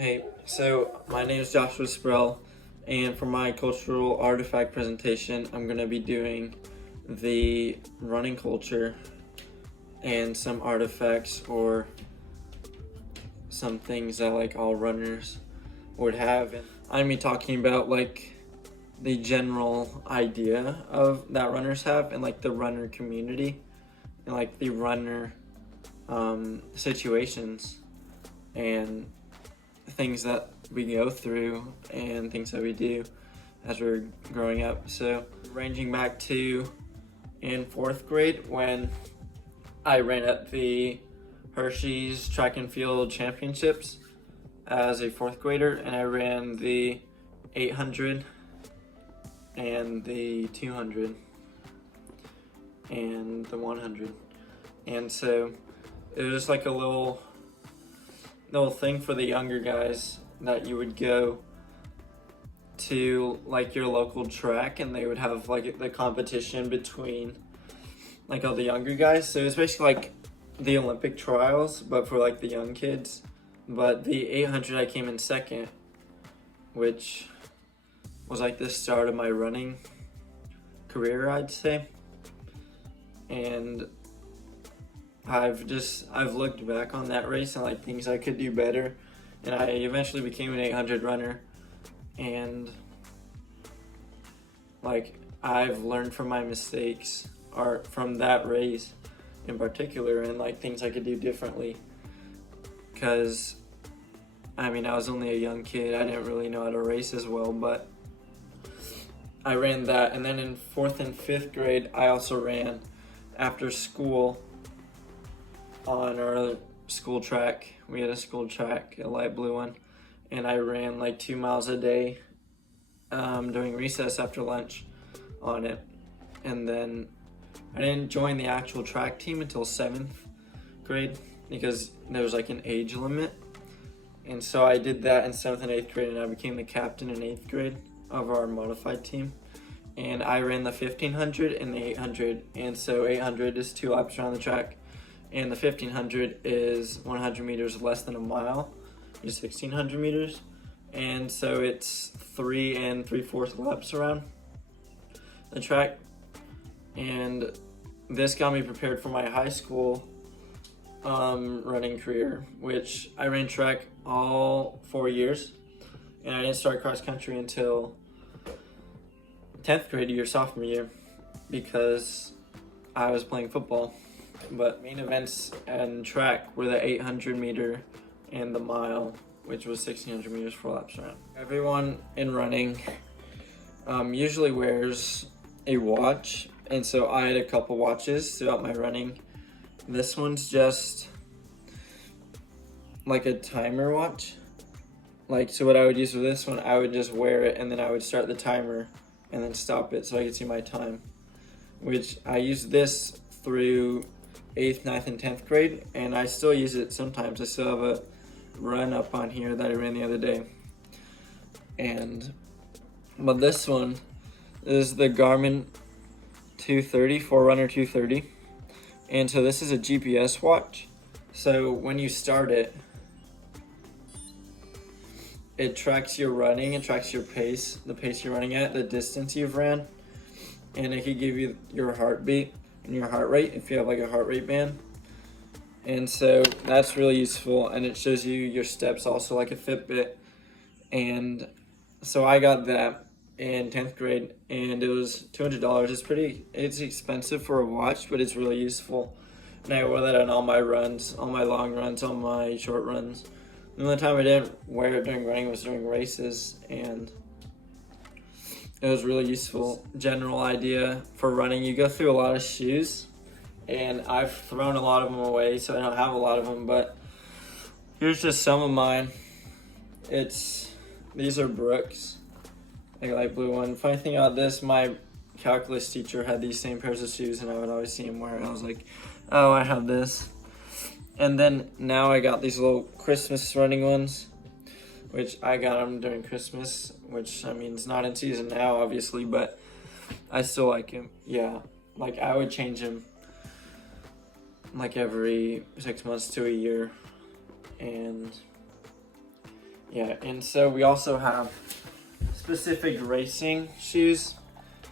Hey, so my name is Joshua Sprell, and for my cultural artifact presentation, I'm going to be doing the running culture and some artifacts or some things that like all runners would have. And I'm be talking about like the general idea of that runners have and like the runner community and like the runner situations and things that we go through and things that we do as we're growing up. So ranging back to in fourth grade when I ran at the Hershey's track and field championships as a fourth grader, and I ran the 800 and the 200 and the 100. And so it was just like a little thing for the younger guys that you would go to like your local track and they would have like the competition between like all the younger guys. So it's basically like the Olympic trials but for like the young kids. But the 800 I came in second, which was like the start of my running career, I'd say. And I've looked back on that race and like things I could do better, and I eventually became an 800 runner, and like I've learned from my mistakes or from that race in particular, and like things I could do differently, because I mean I was only a young kid, I didn't really know how to race as well, but I ran that. And then in fourth and fifth grade I also ran after school on our school track. We had a school track, a light blue one, and I ran like 2 miles a day during recess after lunch on it. And then I didn't join the actual track team until seventh grade because there was like an age limit. And so I did that in seventh and eighth grade, and I became the captain in eighth grade of our modified team. And I ran the 1500 and the 800. And so 800 is 2 laps around the track, and the 1500 is 100 meters less than a mile, which is 1600 meters. And so it's 3 3/4 laps around the track. And this got me prepared for my high school running career, which I ran track all 4 years, and I didn't start cross country until 10th grade, sophomore year, because I was playing football. But main events and track were the 800 meter and the mile, which was 1600 meters 4 laps around. Everyone in running usually wears a watch, and so I had a couple watches throughout my running. This one's just like a timer watch. Like, so what I would use with this one, I would just wear it and then I would start the timer and then stop it so I could see my time, which I used this through 8th, 9th, and 10th grade, and I still use it sometimes. I still have a run up on here that I ran the other day. But this one is the Garmin 230, Forerunner 230. And so this is a GPS watch. So when you start it, it tracks your running, it tracks your pace, the pace you're running at, the distance you've ran, and it could give you your heartbeat and your heart rate if you have like a heart rate band. And so that's really useful, and it shows you your steps also like a Fitbit. And so I got that in 10th grade, and it was $200. It's expensive for a watch, but it's really useful. And I wore that on all my runs, all my long runs, all my short runs. The only time I didn't wear it during running was during races, and it was really useful. General idea for running, you go through a lot of shoes, and I've thrown a lot of them away, so I don't have a lot of them, but here's just some of mine. These are Brooks, like a light blue one. Funny thing about this, my calculus teacher had these same pairs of shoes, and I would always see him wear it, and I was like, oh, I have this. And then now I got these little Christmas running ones, which I got them during Christmas, which I mean, it's not in season now, obviously, but I still like him. Yeah, like I would change him like every 6 months to a year. And Yeah, and so we also have specific racing shoes.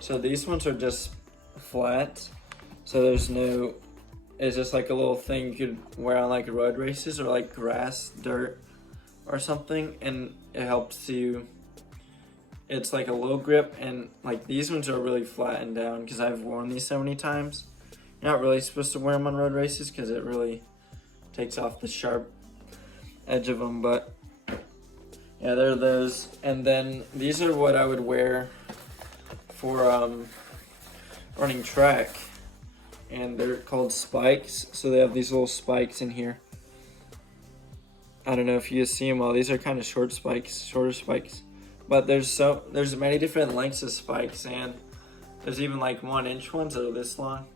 So these ones are just flat. So there's no, it's just like a little thing you could wear on like road races or like grass, dirt, or something, and it helps you. It's like a low grip, and like these ones are really flattened down because I've worn these so many times. You're not really supposed to wear them on road races because it really takes off the sharp edge of them, but yeah, they're those. And then these are what I would wear for running track, and they're called spikes. So they have these little spikes in here. I don't know if you see them all. These are kind of shorter spikes. But there's many different lengths of spikes, and there's even like 1-inch ones that are this long.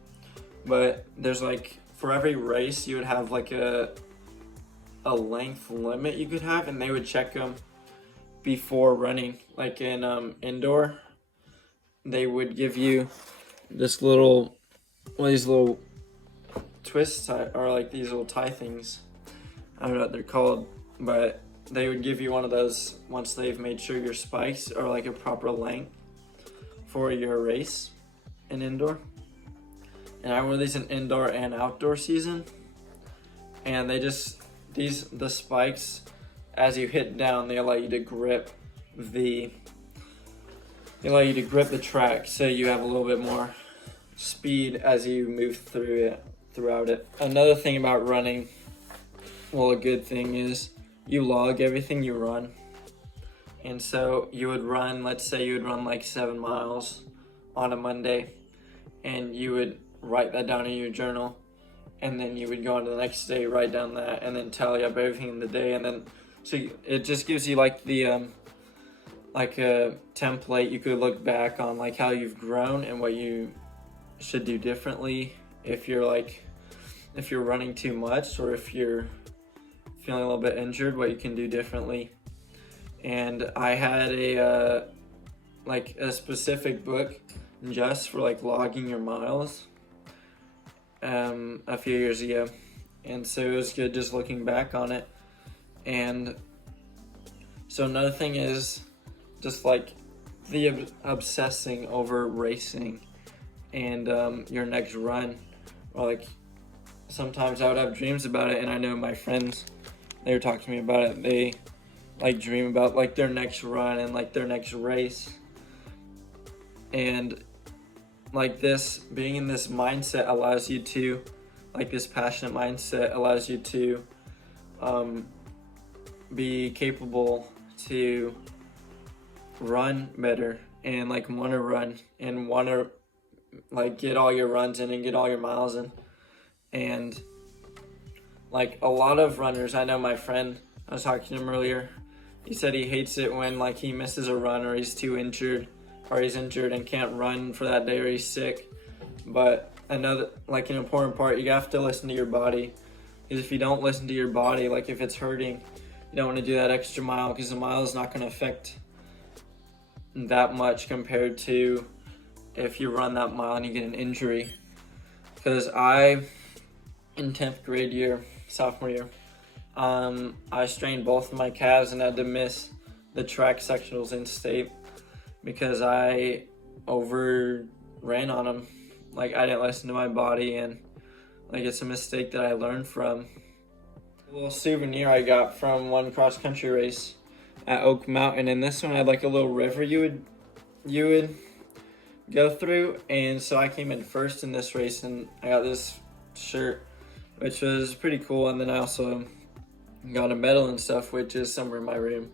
But there's like, for every race you would have like a length limit you could have, and they would check them before running. Like in indoor, they would give you this little, these little twist tie, or like these little tie things. I don't know what they're called, but they would give you one of those once they've made sure your spikes are like a proper length for your race in indoor. And I wore these in indoor and outdoor season, and the spikes, as you hit down, they allow you to grip the track, so you have a little bit more speed as you move throughout it. Another thing about running, well, a good thing is you log everything you run. And so you would run, let's say you would run like 7 miles on a Monday, and you would write that down in your journal, and then you would go on to the next day, write down that, and then tally up everything in the day. And then so it just gives you like the like a template you could look back on, like how you've grown and what you should do differently if you're running too much, or if you're feeling a little bit injured, what you can do differently. And I had a specific book just for like logging your miles a few years ago, and so it was good just looking back on it. And so another thing is just like the obsessing over racing and your next run, or like sometimes I would have dreams about it, and I know my friends, they were talking to me about it, they like dream about like their next run and like their next race. And like this, being in this mindset allows you to, like this passionate mindset allows you to be capable to run better, and like want to run and want to like get all your runs in and get all your miles in. And like a lot of runners, I know my friend, I was talking to him earlier, he said he hates it when like he misses a run, or he's too injured, or he's injured and can't run for that day, or he's sick. But I know that like an important part, you have to listen to your body, because if you don't listen to your body, like if it's hurting, you don't want to do that extra mile, because the mile is not going to affect that much compared to if you run that mile and you get an injury. Because in 10th grade year, sophomore year, I strained both of my calves and had to miss the track sectionals in state because I overran on them. Like I didn't listen to my body, and like it's a mistake that I learned from. A little souvenir I got from one cross country race at Oak Mountain, and this one had like a little river you would go through, and so I came in first in this race, and I got this shirt, which was pretty cool. And then I also got a medal and stuff, which is somewhere in my room.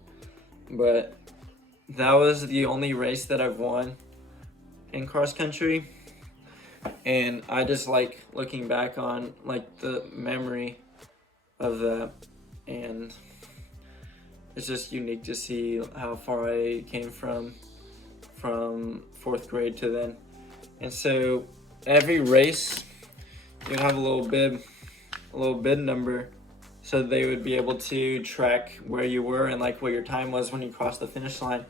But that was the only race that I've won in cross country, and I just like looking back on like the memory of that, and it's just unique to see how far I came from 4th grade to then. And so every race you would have a little bib number, so they would be able to track where you were and like what your time was when you crossed the finish line.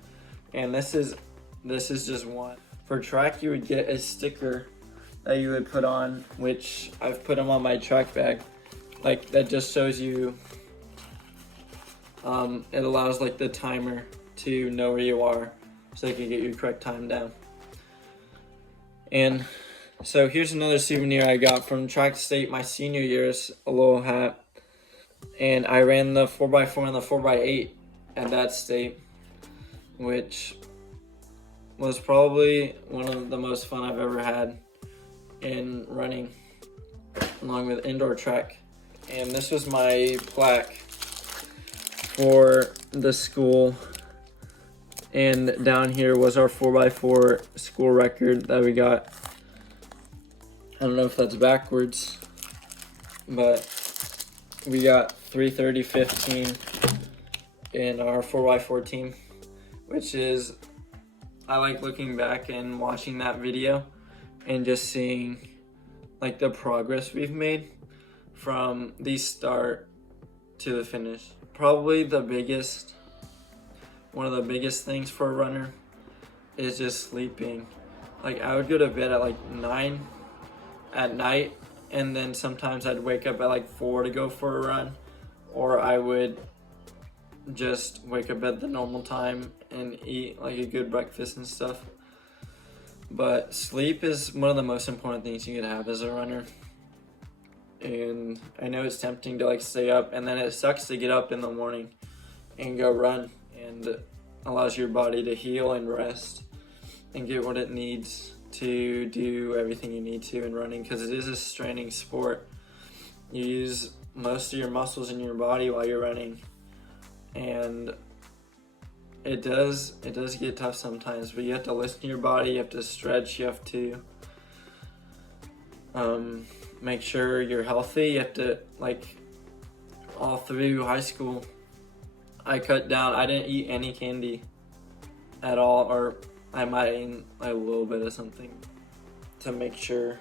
And this is just one. For track, you would get a sticker that you would put on, which I've put them on my track bag, like that just shows you it allows like the timer to know where you are so you can get your correct time down. And so here's another souvenir I got from track state my senior year. Is a little hat, and I ran the 4x4 and the 4x8 at that state, which was probably one of the most fun I've ever had in running, along with indoor track. And this was my plaque for the school, and down here was our 4x4 school record that we got. I don't know if that's backwards, but we got 3:30:15 in our 4x4 team, which is, I like looking back and watching that video and just seeing like the progress we've made from the start to the finish. Probably one of the biggest things for a runner is just sleeping. Like, I would go to bed at like 9 at night, and then sometimes I'd wake up at like 4 to go for a run, or I would just wake up at the normal time and eat like a good breakfast and stuff. But sleep is one of the most important things you can have as a runner. And I know it's tempting to like stay up, and then it sucks to get up in the morning and go run, and allows your body to heal and rest and get what it needs to do everything you need to in running, because it is a straining sport. You use most of your muscles in your body while you're running, and it does get tough sometimes, but you have to listen to your body, you have to stretch, you have to make sure you're healthy. You have to, like, all through high school, I cut down. I didn't eat any candy at all, or I might eat a little bit of something to make sure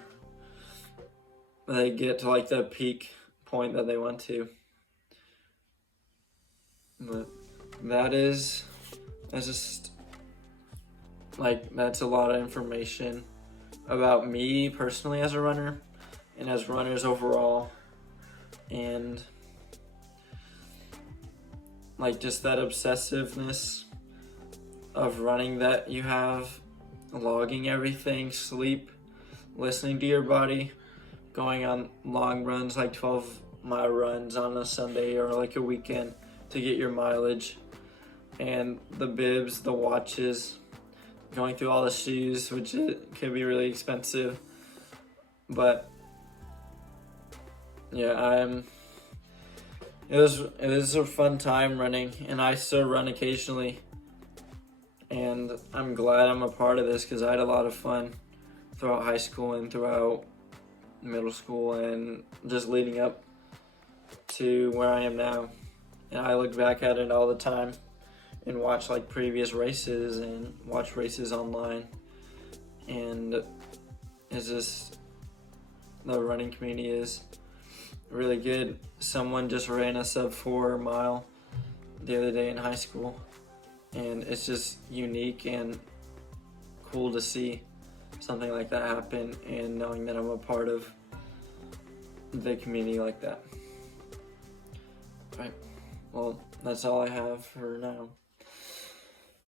they get to like the peak point that they want to. But that's just like, that's a lot of information about me personally as a runner and as runners overall, and like just that obsessiveness of running that you have, logging everything, sleep, listening to your body, going on long runs like 12-mile runs on a Sunday or like a weekend to get your mileage, and the bibs, the watches, going through all the shoes, which it can be really expensive. But yeah, it was a fun time running, and I still run occasionally, and I'm glad I'm a part of this because I had a lot of fun throughout high school and throughout middle school and just leading up to where I am now. And I look back at it all the time and watch like previous races and watch races online, and it's just, the running community is really good. Someone just ran a sub 4 mile the other day in high school, and it's just unique and cool to see something like that happen, and knowing that I'm a part of the community like that. Right. Well, that's all I have for now.